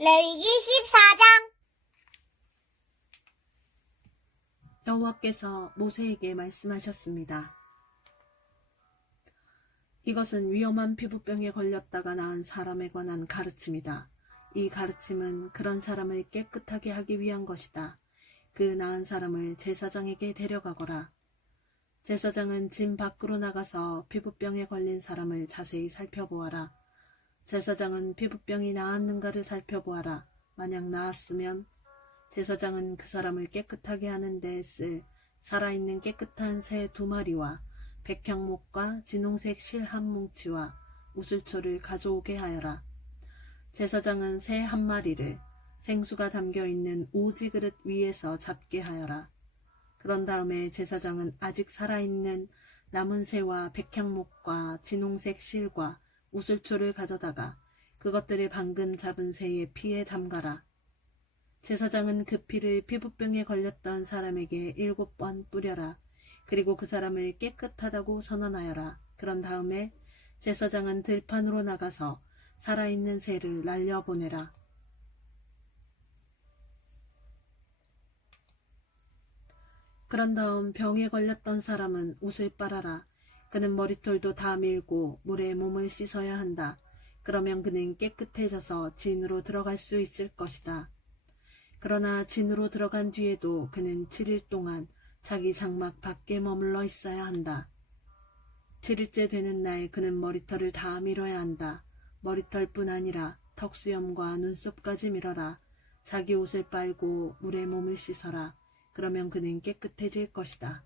레위기 14장. 여호와께서 모세에게 말씀하셨습니다. 이것은 위험한 피부병에 걸렸다가 나은 사람에 관한 가르침이다. 이 가르침은 그런 사람을 깨끗하게 하기 위한 것이다. 그 나은 사람을 제사장에게 데려가거라. 제사장은 진 밖으로 나가서 피부병에 걸린 사람을 자세히 살펴보아라. 제사장은 피부병이 나았는가를 살펴보아라. 만약 나았으면 제사장은 그 사람을 깨끗하게 하는 데 쓸 살아있는 깨끗한 새 2마리와 백향목과 진홍색 실 한 뭉치와 우슬초를 가져오게 하여라. 제사장은 새 1마리를 생수가 담겨있는 오지 그릇 위에서 잡게 하여라. 그런 다음에 제사장은 아직 살아있는 남은 새와 백향목과 진홍색 실과 우슬초를 가져다가 그것들을 방금 잡은 새의 피에 담가라. 제사장은 그 피를 피부병에 걸렸던 사람에게 7번 뿌려라. 그리고 그 사람을 깨끗하다고 선언하여라. 그런 다음에 제사장은 들판으로 나가서 살아있는 새를 날려보내라. 그런 다음 병에 걸렸던 사람은 옷을 빨아라. 그는 머리털도 다 밀고 물에 몸을 씻어야 한다. 그러면 그는 깨끗해져서 진으로 들어갈 수 있을 것이다. 그러나 진으로 들어간 뒤에도 그는 7일 동안 자기 장막 밖에 머물러 있어야 한다. 7일째 되는 날 그는 머리털을 다 밀어야 한다. 머리털뿐 아니라 턱수염과 눈썹까지 밀어라. 자기 옷을 빨고 물에 몸을 씻어라. 그러면 그는 깨끗해질 것이다.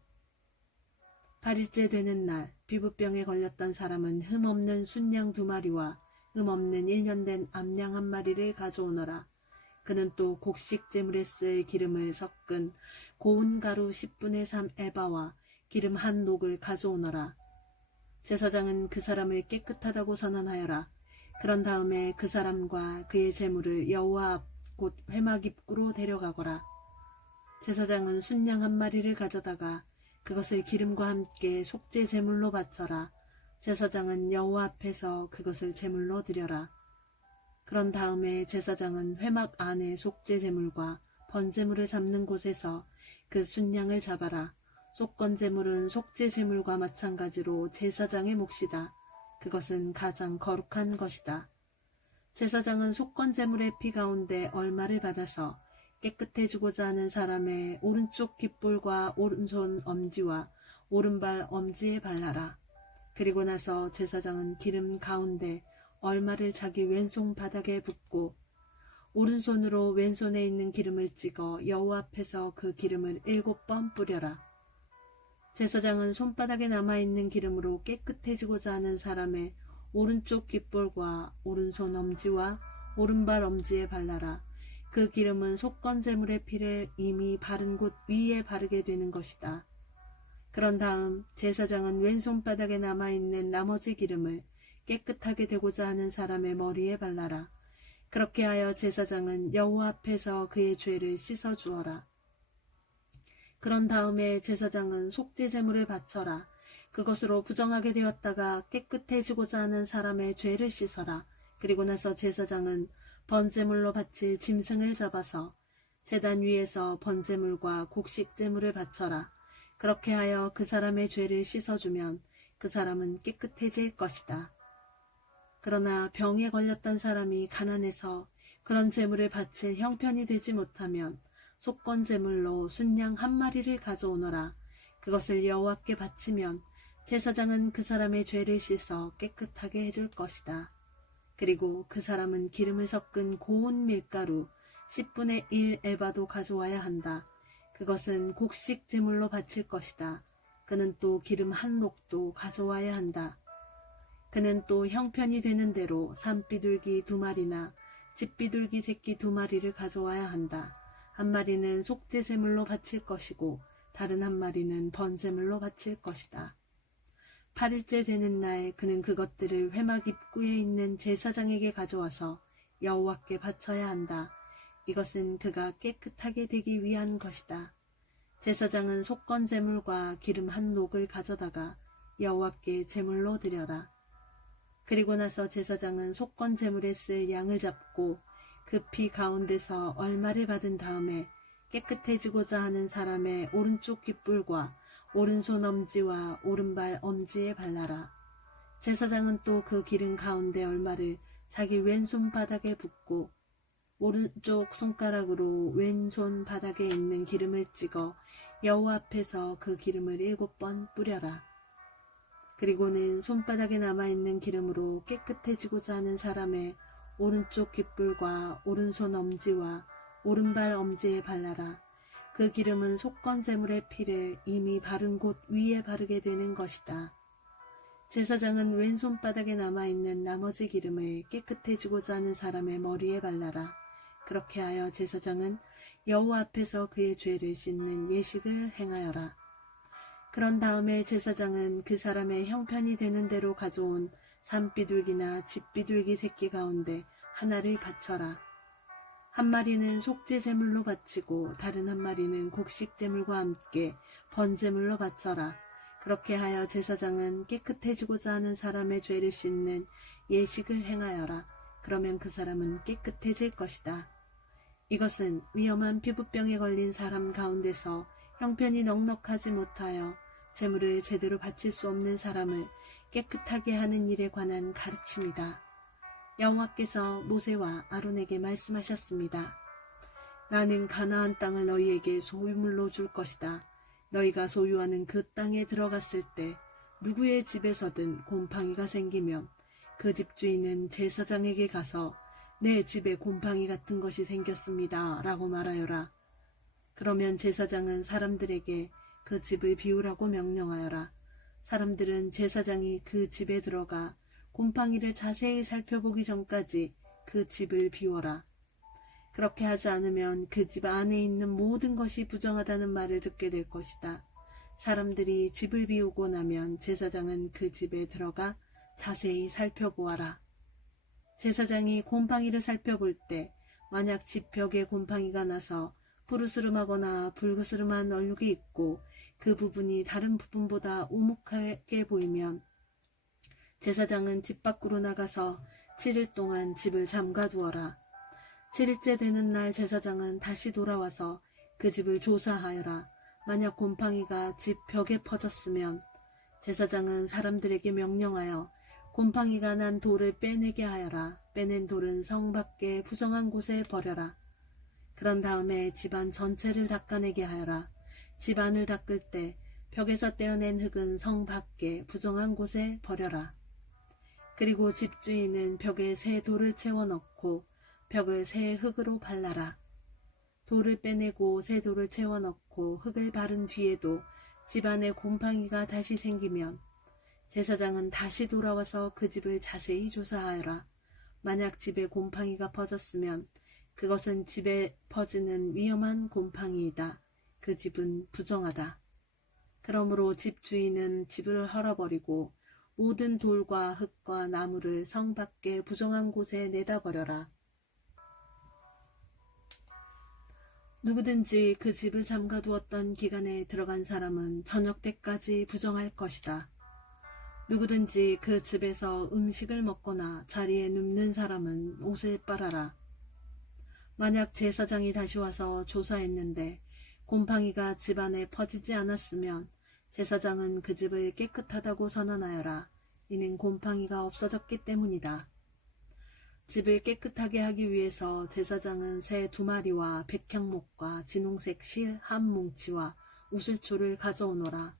8일째 되는 날 피부병에 걸렸던 사람은 흠없는 순양 2마리와 흠없는 1년 된 암양 1마리를 가져오너라. 그는 또 곡식 제물에 쓸 기름을 섞은 고운 가루 10분의 3 에바와 기름 한 녹을 가져오너라. 제사장은 그 사람을 깨끗하다고 선언하여라. 그런 다음에 그 사람과 그의 제물을 여호와 앞 곧 회막 입구로 데려가거라. 제사장은 순양 1마리를 가져다가 그것을 기름과 함께 속죄 제물로 바쳐라. 제사장은 여호와 앞에서 그것을 제물로 드려라. 그런 다음에 제사장은 회막 안에 속죄 제물과 번제물을 잡는 곳에서 그 순양을 잡아라. 속건 제물은 속죄 제물과 마찬가지로 제사장의 몫이다. 그것은 가장 거룩한 것이다. 제사장은 속건 제물의 피 가운데 얼마를 받아서 깨끗해지고자 하는 사람의 오른쪽 깃볼과 오른손 엄지와 오른발 엄지에 발라라. 그리고 나서 제사장은 기름 가운데 얼마를 자기 왼손 바닥에 붓고 오른손으로 왼손에 있는 기름을 찍어 여호와 앞에서 그 기름을 7번 뿌려라. 제사장은 손바닥에 남아있는 기름으로 깨끗해지고자 하는 사람의 오른쪽 깃볼과 오른손 엄지와 오른발 엄지에 발라라. 그 기름은 속건 제물의 피를 이미 바른 곳 위에 바르게 되는 것이다. 그런 다음 제사장은 왼손바닥에 남아있는 나머지 기름을 깨끗하게 되고자 하는 사람의 머리에 발라라. 그렇게 하여 제사장은 여호와 앞에서 그의 죄를 씻어 주어라. 그런 다음에 제사장은 속죄 제물을 바쳐라. 그것으로 부정하게 되었다가 깨끗해지고자 하는 사람의 죄를 씻어라. 그리고 나서 제사장은 번제물로 바칠 짐승을 잡아서 제단 위에서 번제물과 곡식 제물을 바쳐라. 그렇게 하여 그 사람의 죄를 씻어주면 그 사람은 깨끗해질 것이다. 그러나 병에 걸렸던 사람이 가난해서 그런 제물을 바칠 형편이 되지 못하면 속건 제물로 순양 1마리를 가져오너라. 그것을 여호와께 바치면 제사장은 그 사람의 죄를 씻어 깨끗하게 해줄 것이다. 그리고 그 사람은 기름을 섞은 고운 밀가루 10분의 1 에바도 가져와야 한다. 그것은 곡식 제물로 바칠 것이다. 그는 또 기름 한 록도 가져와야 한다. 그는 또 형편이 되는 대로 산비둘기 2마리나 집비둘기 새끼 2마리를 가져와야 한다. 1마리는 속죄 제물로 바칠 것이고 다른 1마리는 번제물로 바칠 것이다. 8일째 되는 날 그는 그것들을 회막 입구에 있는 제사장에게 가져와서 여호와께 바쳐야 한다. 이것은 그가 깨끗하게 되기 위한 것이다. 제사장은 속건 제물과 기름 한 녹을 가져다가 여호와께 제물로 드려라. 그리고 나서 제사장은 속건 제물에 쓸 양을 잡고 그 피 가운데서 얼마를 받은 다음에 깨끗해지고자 하는 사람의 오른쪽 귓불과 오른손 엄지와 오른발 엄지에 발라라. 제사장은 또 그 기름 가운데 얼마를 자기 왼손 바닥에 붓고 오른쪽 손가락으로 왼손 바닥에 있는 기름을 찍어 여호와 앞에서 그 기름을 7번 뿌려라. 그리고는 손바닥에 남아있는 기름으로 깨끗해지고자 하는 사람의 오른쪽 귓불과 오른손 엄지와 오른발 엄지에 발라라. 그 기름은 속건제물의 피를 이미 바른 곳 위에 바르게 되는 것이다. 제사장은 왼손바닥에 남아있는 나머지 기름을 깨끗해지고자 하는 사람의 머리에 발라라. 그렇게 하여 제사장은 여호와 앞에서 그의 죄를 씻는 예식을 행하여라. 그런 다음에 제사장은 그 사람의 형편이 되는 대로 가져온 산비둘기나 집비둘기 새끼 가운데 하나를 바쳐라. 한 마리는 속죄제물로 바치고 다른 한 마리는 곡식제물과 함께 번제물로 바쳐라. 그렇게 하여 제사장은 깨끗해지고자 하는 사람의 죄를 씻는 예식을 행하여라. 그러면 그 사람은 깨끗해질 것이다. 이것은 위험한 피부병에 걸린 사람 가운데서 형편이 넉넉하지 못하여 제물을 제대로 바칠 수 없는 사람을 깨끗하게 하는 일에 관한 가르침이다. 여호와께서 모세와 아론에게 말씀하셨습니다. 나는 가나안 땅을 너희에게 소유물로 줄 것이다. 너희가 소유하는 그 땅에 들어갔을 때 누구의 집에서든 곰팡이가 생기면 그 집주인은 제사장에게 가서 내 집에 곰팡이 같은 것이 생겼습니다 라고 말하여라. 그러면 제사장은 사람들에게 그 집을 비우라고 명령하여라. 사람들은 제사장이 그 집에 들어가 곰팡이를 자세히 살펴보기 전까지 그 집을 비워라. 그렇게 하지 않으면 그 집 안에 있는 모든 것이 부정하다는 말을 듣게 될 것이다. 사람들이 집을 비우고 나면 제사장은 그 집에 들어가 자세히 살펴보아라. 제사장이 곰팡이를 살펴볼 때 만약 집 벽에 곰팡이가 나서 푸르스름하거나 붉으스름한 얼룩이 있고 그 부분이 다른 부분보다 우묵하게 보이면 제사장은 집 밖으로 나가서 7일 동안 집을 잠가두어라. 7일째 되는 날 제사장은 다시 돌아와서 그 집을 조사하여라. 만약 곰팡이가 집 벽에 퍼졌으면 제사장은 사람들에게 명령하여 곰팡이가 난 돌을 빼내게 하여라. 빼낸 돌은 성 밖에 부정한 곳에 버려라. 그런 다음에 집안 전체를 닦아내게 하여라. 집안을 닦을 때 벽에서 떼어낸 흙은 성 밖에 부정한 곳에 버려라. 그리고 집주인은 벽에 새 돌을 채워 넣고 벽을 새 흙으로 발라라. 돌을 빼내고 새 돌을 채워 넣고 흙을 바른 뒤에도 집안에 곰팡이가 다시 생기면 제사장은 다시 돌아와서 그 집을 자세히 조사하여라. 만약 집에 곰팡이가 퍼졌으면 그것은 집에 퍼지는 위험한 곰팡이이다. 그 집은 부정하다. 그러므로 집주인은 집을 헐어버리고 모든 돌과 흙과 나무를 성 밖에 부정한 곳에 내다 버려라. 누구든지 그 집을 잠가두었던 기간에 들어간 사람은 저녁 때까지 부정할 것이다. 누구든지 그 집에서 음식을 먹거나 자리에 눕는 사람은 옷을 빨아라. 만약 제사장이 다시 와서 조사했는데 곰팡이가 집안에 퍼지지 않았으면 제사장은 그 집을 깨끗하다고 선언하여라. 이는 곰팡이가 없어졌기 때문이다. 집을 깨끗하게 하기 위해서 제사장은 새 2마리와 백향목과 진홍색 실 1뭉치와 우슬초를 가져오너라.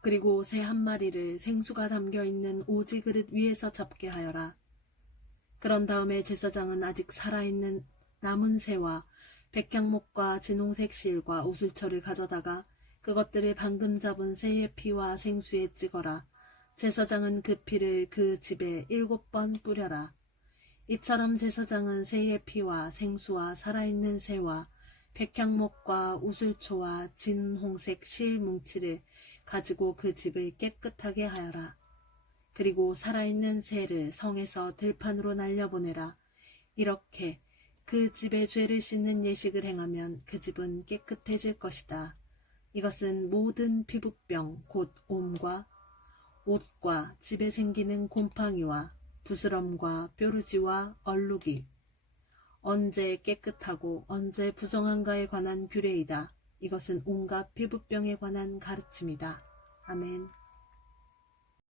그리고 새 1마리를 생수가 담겨있는 오지 그릇 위에서 잡게 하여라. 그런 다음에 제사장은 아직 살아있는 남은 새와 백향목과 진홍색 실과 우슬초를 가져다가 그것들을 방금 잡은 새의 피와 생수에 찍어라. 제사장은 그 피를 그 집에 7번 뿌려라. 이처럼 제사장은 새의 피와 생수와 살아있는 새와 백향목과 우슬초와 진홍색 실 뭉치를 가지고 그 집을 깨끗하게 하여라. 그리고 살아있는 새를 성에서 들판으로 날려보내라. 이렇게 그 집의 죄를 씻는 예식을 행하면 그 집은 깨끗해질 것이다. 이것은 모든 피부병 곧 옴과 옷과 집에 생기는 곰팡이와 부스럼과 뾰루지와 얼룩이 언제 깨끗하고 언제 부정한가에 관한 규례이다. 이것은 온갖 피부병에 관한 가르침이다. 아멘.